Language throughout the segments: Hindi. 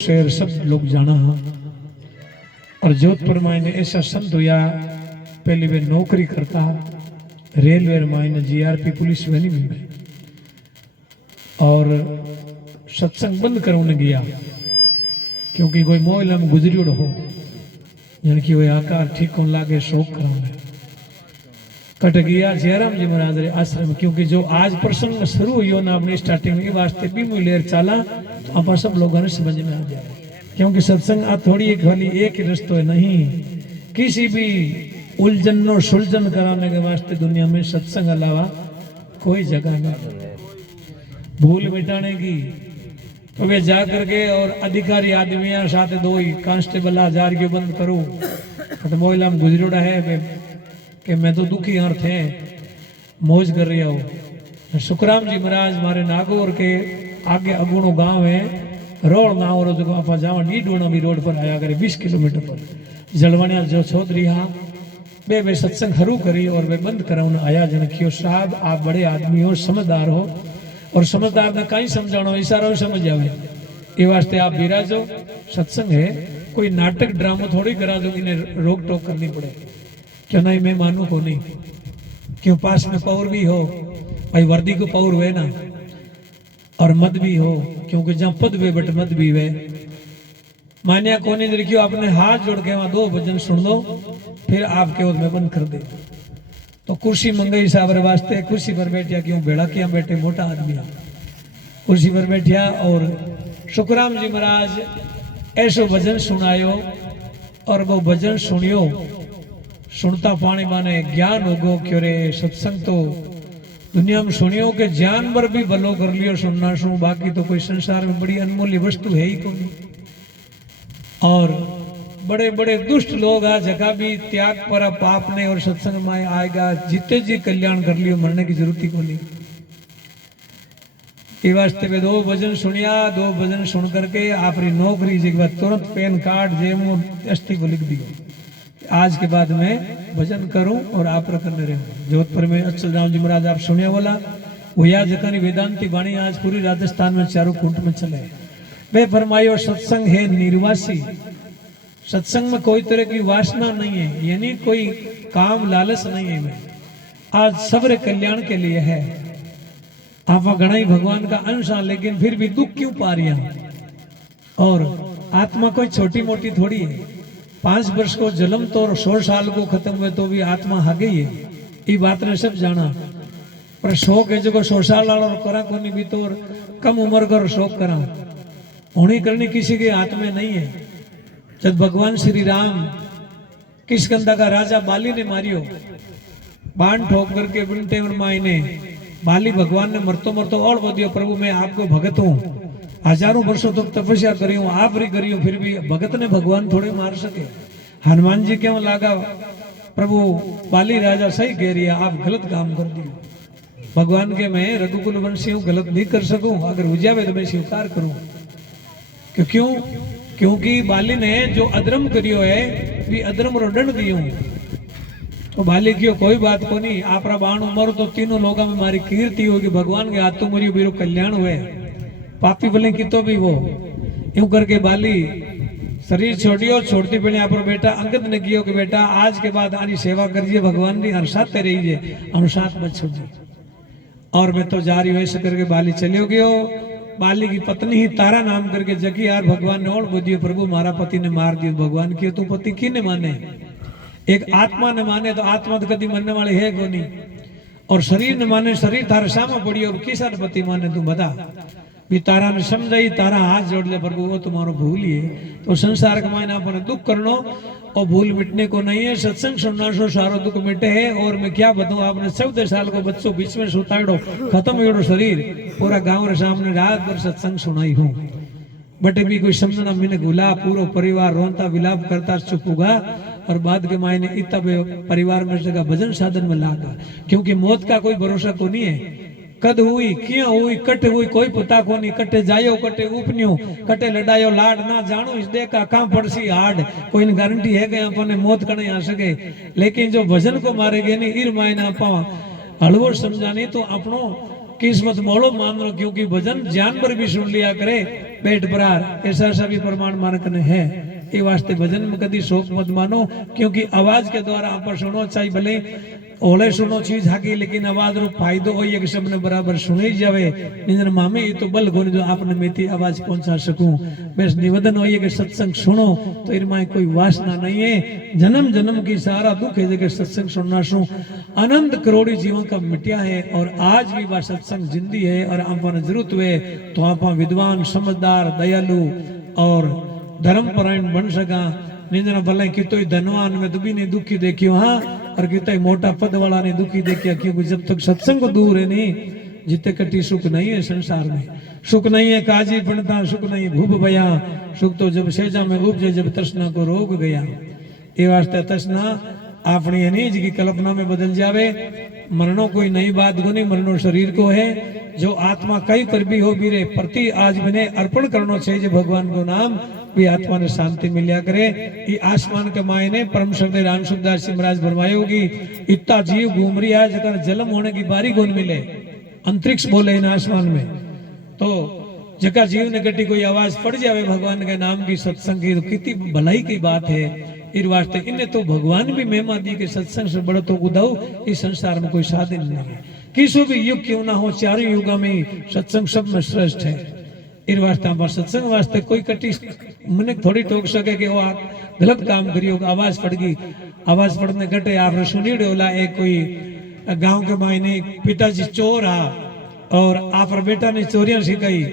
शेर सब लोग जाना है। और जोधपुर मायने ऐसा संत हुआ पहले वे नौकरी करता रेलवे मायने जीआरपी पुलिस वेनी में और सत्संग बंद करने गया क्योंकि कोई मोहल्ला में गुजरियोड़ हो यानी कि वो आकार ठीक होने लागे शोक कराने कट गया जयराम जी महाराज रे आश्रम क्योंकि जो आज प्रसंग शुरू हुई ना अपनी स्टार्टिंग में वास्ते भी मुलेर चला तो आप सब लोगों ने समझ में आ जाए क्योंकि सत्संग आ थोड़ी एक खाली एक ही रस्तो है नहीं किसी भी उलझन और सुलझन कराने के वास्ते दुनिया में सत्संग अलावा कोई जगह नहीं भूल मिटाने की तो वे जा करके और अधिकारी आदमी साथ दो ही कांस्टेबल हजार के बंद करो तो मोहल्ला में गुजरोड़ा है कि मैं तो दुखी अर्थ है मौज कर रही हूँ। सुखराम जी महाराज मारे नागौर के आगे अगुणो गांव है रोड गांव रो जो आप जाओ नीडोना भी रोड पर आया करे 20 किलोमीटर पर जलवानिया जो चौधरी हाँ बे सत्संग हरू करी और वे बंद कराने आया जन कियो साहब आप बड़े आदमी हो समझदार हो और समझदार ने कहीं समझानो इशारा समझ जावे ये वास्ते आप बिराजो सत्संग है कोई नाटक ड्रामा थोड़ी करा जो इन्हें रोक टोक करनी पड़े क्यों नहीं मैं मानू को नहीं क्यों पास में पौर भी हो भाई वर्दी को पौर हुए ना और मत भी हो क्योंकि जहाँ पद वे बट मत भी वे मान्या कोने देखियो आपने हाथ जोड़ के वहां 2 भजन सुन लो फिर आपके ओर में बंद कर दे तो कुर्सी मंगई साहब वास्ते कुर्सी पर बैठिया क्यों बेड़ा किया बैठे मोटा आदमी कुर्सी पर बैठिया और सुखराम जी महाराज ऐसो भजन सुनायो और वो भजन सुनियो सुनता पानी माने ज्ञान होगो क्यों रे सत्संग तो दुनिया में सुनियो के जानवर भी भलो कर लियो सुनना सु बाकी तो कोई संसार में बड़ी अनमोल्य वस्तु है ही कोई और बड़े बड़े दुष्ट लोग आ जगह भी त्याग पर पाप ने और सत्संग में आएगा जीते जी कल्याण कर लियो मरने की जरूरत ही को नहीं ये वास्ते में 2 भजन सुनिया 2 भजन सुन करके आपकी नौकरी जी के बाद तुरंत पैन कार्ड जेमो एसटी को लिख दियो आज के बाद मैं भजन करूं और आप करने रहूं। जोधपुर में अचल राम जी महाराज आप सुने वाला भैया जकानी वेदांती वाणी आज पूरी राजस्थान में चारों कुंट में चले वे फरमायो सत्संग है निर्वासी सत्संग में कोई तरह की वासना नहीं है यानी कोई काम लालच नहीं है में आज सबरे कल्याण के लिए है आप घना ही भगवान का अंश है लेकिन फिर भी दुख क्यों पा रही और आत्मा कोई छोटी मोटी थोड़ी है 5 वर्ष को जन्म तो 100 साल को खत्म हुए तो भी आत्मा आ गई है ये बात ने सब जाना पर शौक है जो 100 साल वाला करा को नहीं भी तो कम उम्र का शौक करा होनी करनी किसी के हाथ में नहीं है जब भगवान श्री राम किष्किंधा का राजा बाली ने मारियो बाण ठोक करके बिनते मायने बाली भगवान ने मरतो मरतो और बोलियो प्रभु मैं आपको भगत हूँ हजारों वर्षों तक तपस्या करी हूँ आप भी करी हूँ फिर भी भगत ने भगवान थोड़े मार सके हनुमान जी क्यों लागा प्रभु बाली राजा सही कह रही है आप गलत काम कर दिए भगवान के मैं रघुकुल वंशी हूँ गलत नहीं कर सकूं अगर हो जावे तो मैं स्वीकार करूं क्यों क्योंकि बाली ने जो अधर्म करियो है भी अधर्म रो दंड दियो तो बाली क्यों कोई बात को नहीं आप बाण उमर तो तीनों लोगों में मारी कीर्ति होगी भगवान के हाथों मरियो बीरो कल्याण हुए पापी भले की तो भी वो यूं करके बाली शरीर छोड़ियो छोड़ती पहले आप बेटा अंगद ने कियो कि बेटा आज के बाद आनी सेवा करिए भगवान की अनुसात रहिए अनुसात मत छोड़िए और मैं तो जा रही हूँ ऐसे करके बाली चलियो गयो बाली की पत्नी ही तारा नाम करके जगी यार भगवान ने और बोलियो प्रभु मारा पति ने मार दियो भगवान की तू पति की ने माने एक आत्मा ने माने तो आत्मा तो कभी मानने वाली है को नहीं और शरीर ने माने शरीर तारा सामा पड़ी और किसा पति माने तू बता भी तारा ने समझाई तारा हाथ जोड़ ले प्रभु वो तुम्हारो भूल ही है तो संसार का मायना अपने दुख करनो और भूल मिटने को नहीं है सत्संग सुनना सो सारो दुख मिटे है और मैं क्या बताऊं आपने 14 साल को बच्चों बीच में सुताड़ो खत्म एड़ो शरीर पूरा गांव रे सामने रात भर सत्संग सुनाई हूं बटे भी कोई समझना मैंने गुला पूरा परिवार रोता विलाप करता चुप होगा और बाद के मायने इतना परिवार में जगह भजन साधन में लागा क्योंकि मौत का कोई भरोसा को नहीं है कद हुई क्यों हुई कट हुई कोई पता को नहीं कटे जायो कटे उपन्यो कटे लड़ायो लाड ना जानो इस दे का काम पड़सी हार्ड कोई गारंटी है कि अपने मौत करने आ सके लेकिन जो भजन को मारेगे नहीं इर मायना अपा हलवो समझानी तो अपनो किस्मत मोड़ो मान लो क्योंकि भजन जानवर भी सुन लिया करे पेट भरार ऐसा भी प्रमाण मानक ने है। ये वास्ते भजन में कभी शोक मत मानो, क्योंकि आवाज के द्वारा आप सुनो, चाहे भले ओले सुनो चीज हाकी, लेकिन आवाज रो फायदो हो ये कि सबने बराबर सुने जावे। निजर मामे ये तो बल गुण जो आपने मेथी आवाज पहुंचा सकूं। बस निवेदन हो ये कि सत्संग सुनो तो इनमें कोई वासना नहीं है। जन्म जन्म की सारा दुख है जो सत्संग सुनना शू अनंत करोड़ी जीवन का मिटिया है, और आज भी वह सत्संग जिंदी है और आपने जरूरत हुए तो आप विद्वान समझदार दयालु और धर्मपरायण बन सका। निंजना भले कितो धनवान में तो भी नहीं दुखी देखियो, हाँ, और कितना मोटा पद वाला ने दुखी देखिया, क्योंकि जब तक सत्संग दूर है नहीं जितने कटी सुख नहीं है संसार में। सुख नहीं है काजी बनता, सुख नहीं भूप भया, सुख तो जब सेजा में उपजे जब तृष्णा को रोग गया। ये वास्ते तृष्णा अपनी अनीज की कल्पना में बदल जावे। मरणों कोई नई बात गुनी, मरणों शरीर को है। जो आत्मा कई कर भी हो बीरे प्रति आज मैंने अर्पण करना चाहिए भगवान को नाम, भी आत्मा ने शांति मिलिया करे। ये आसमान के मायने परम श्रद्धेय राम सुखदास जी महाराज फरमाए होगी, इतना जीव घूम रही है जगह जन्म होने की बारी कौन मिले, अंतरिक्ष बोले इन आसमान में। तो जगह जीव ने गड्डी कोई आवाज पड़ जावे भगवान के नाम की सत्संग की, तो कितनी भलाई की बात है। इस वास्ते इन्हें तो भगवान भी महिमा दी के सत्संग से बड़ा तो उदाऊ इस संसार में कोई साधन नहीं है। किसी भी युग क्यों ना हो, चारों युग में सत्संग सब में श्रेष्ठ है। इस वास्ते आप सत्संग वास्ते कोई कटी मन थोड़ी टोक सके कि वो गलत काम करियो, आवाज पड़ गई। आवाज पड़ने घटे आपने सुनी डोला एक कोई गांव के मायने पिताजी चोर आ और आप बेटा ने चोरियां सिखाई,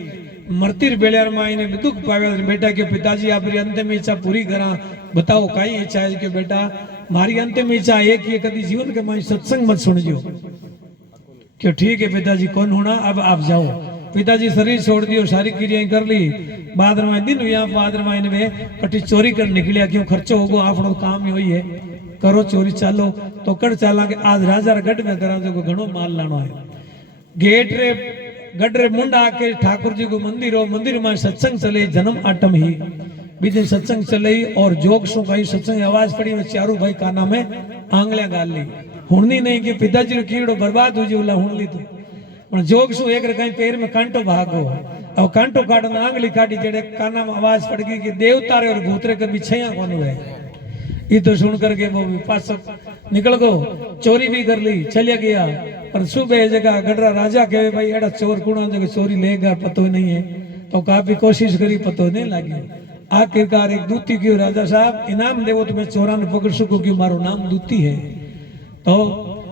मरतीर बेलियार मायने दुख पावे बेटा के पिताजी आप अंतिम इच्छा पूरी करा, बताओ कई इच्छा है कि बेटा मारी अंतिम इच्छा एक ही कभी जीवन के मायने सत्संग मत सुनियो। क्यों ठीक है पिताजी कौन होना, अब आप जाओ। पिताजी शरीर छोड़ दियो, सारी क्रियाएं कर ली, बाद में दिन यहाँ बाद में कटी चोरी कर निकलिया, क्यों खर्चो होगो आप काम ही हुई है, करो चोरी चालो तो कर चाला के आज राजा गढ़ में करा जो घणो माल लानो है। गेट रे गढ़ रे मुंड आके ठाकुर जी को मंदिर हो, मंदिर में सत्संग चले, जन्म आटम ही बीजे सत्संग चले और जोग सु कही सत्संग आवाज पड़ी, चारों भाई काना में आंगलियां गाल ली। हुणनी नहीं कि पिताजी रो कीड़ो बर्बाद हो जीवला हुण ली तो जोग सु एक कहीं पैर में कांटो भागो, और कांटो काटना आंगली काटी जेड़े काना में आवाज पड़ गई कि देवता रे और भूतरे कभी छया कौन हुए। ये तो सुन करके वो पास निकल गो, चोरी भी कर ली, चलिया गया। और सुबह जगह गडरा राजा कहे भाई एड़ा चोर कुणा जगह चोरी लेगा पतो नहीं है, तो काफी कोशिश करी पतो नहीं लगी। आखिरकार एक दूती क्यों राजा साहब इनाम देवो तो मैं चोरा ने पकड़ सकूं, क्यों मारो नाम दूती है।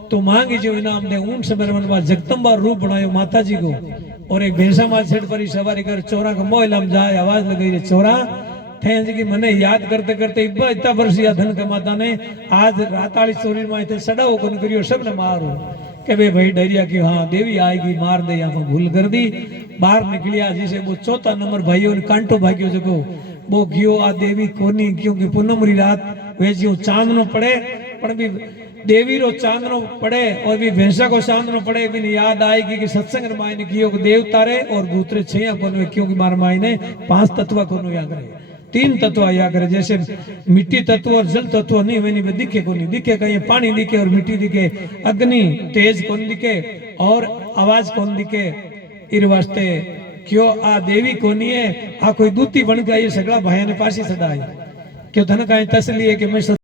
तो मांगी जो इनाम दे ऊंट से मेरे मन में जगदम्बा रूप बनायो माता जी को, और एक भैंसा मार छेड़ पर सवारी कर चोरा का मोह लम जाए, आवाज लगाई चोरा थे कि मने याद करते करते इतना वर्ष या धन कमाता ने आज रात वाली चोरी में थे सड़ाओ कौन करियो, सब ने मारो के भाई डरिया कि हाँ देवी आएगी मार दे, यहाँ भूल कर दी। बाहर निकलिया जिसे वो चौथा नंबर भाइयों ने कांटो भाग्यो जगो वो गियो आ देवी कोनी, क्योंकि पूनम री रात वे जो चांदनो पड़े पर भी देवी रो चांदनो पड़े और भी भैंसा को चांदनो पड़े भी याद आएगी कि सत्संग माई ने कियो देवता रे और भूतरे छया कौन, क्योंकि मार माई ने 5 तत्व कौन या करे, 3 तत्व या करे। जैसे मिट्टी तत्व और जल तत्व नहीं वे नहीं दिखे को नहीं दिखे, कहीं पानी दिखे और मिट्टी दिखे, अग्नि तेज कौन दिखे और आवाज कौन दिखे। इस वास्ते क्यों आ देवी कोनी है, आ कोई दूती बन गई सगड़ा भाई ने पासी सदाई, क्यों धन का तसली है कि मैं